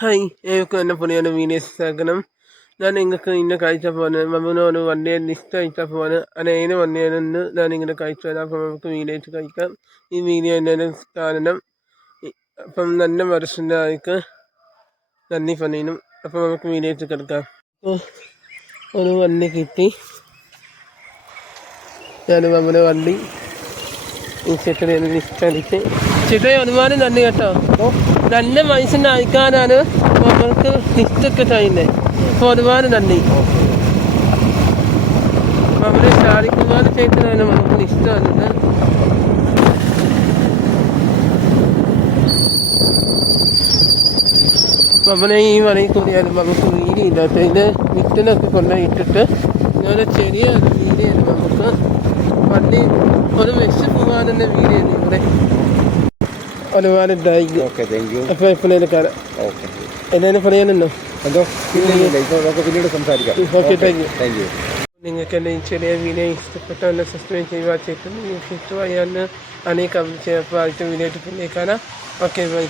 Hi ഏവർക്കും എൻ്റെ പുതിയൊരു വീഡിയോസ് സ്വാഗതം. ഞാൻ നിങ്ങൾക്ക് ഇന്ന് കഴിച്ച പോലെ മമ്മൂനോട് വണ്ടിയെ ലിസ്റ്റ് കഴിച്ച പോലെ അതിന് വണ്ടിയെന്ന് ഞാൻ ഇങ്ങനെ കഴിച്ചു തരാം. അപ്പോൾ നമുക്ക് വീഡിയോസ് കഴിക്കാം. ഈ വീഡിയോ എൻ്റെ കാരണം അപ്പം നല്ല വർഷത്തിലേക്ക് നന്ദി പറയുന്നു. അപ്പോൾ നമുക്ക് വീഡിയോസ് കിടക്കാം. അപ്പോൾ ഒരു വണ്ടി കിട്ടി. ഞാൻ നമ്മുടെ വണ്ടി ഈ ചേട്ടനെ ലിസ്റ്റ് അടിച്ച് ചേട്ടൻ ഒരുപാട് നന്ദി കേട്ടോ. നല്ല മനസ്സിൻ്റെ ആൾക്കാരാണ് നമ്മൾക്ക് ലിസ്റ്റൊക്കെ ചെയ്യുന്നത്. അപ്പോൾ ഒരുപാട് നന്ദി. നമ്മുടെ ഷാരിക്കുമാർ ചേട്ടനാണ് നമുക്ക് ലിസ്റ്റ് വന്നത്. നമ്മളെ ഈ വഴിയിൽ കൂടിയാണ് നമുക്ക് വീടില്ലാത്ത ഇത് വിത്തിനൊക്കെ കൊണ്ടുപോയിട്ടിട്ട് ഇങ്ങനെ ചെറിയൊരു വീടിയാണ് നമുക്ക് വണ്ടി ഒരു വെച്ച് പോകാൻ തന്നെ വീടിയാണ് ഇവിടെ. ഒരുപാട് താങ്ക് യു. അപ്പോൾ എപ്പോഴേലും കാണാം. എന്തെങ്കിലും പറയാനുണ്ടോ? പിന്നീട് സംസാരിക്കാം. Okay, thank you. നിങ്ങൾക്ക് എൻ്റെ ഈ ചെറിയ വീഡിയോ ഇഷ്ടപ്പെട്ട സബ്സ്ക്രൈബ് ചെയ്യുക. ചേട്ടൻ ഇഷ്ടമായാൽ അനേകം ചിലപ്പോൾ അടുത്ത വീഡിയോ ആയിട്ട് പിന്നെ കാണാം. Okay, by.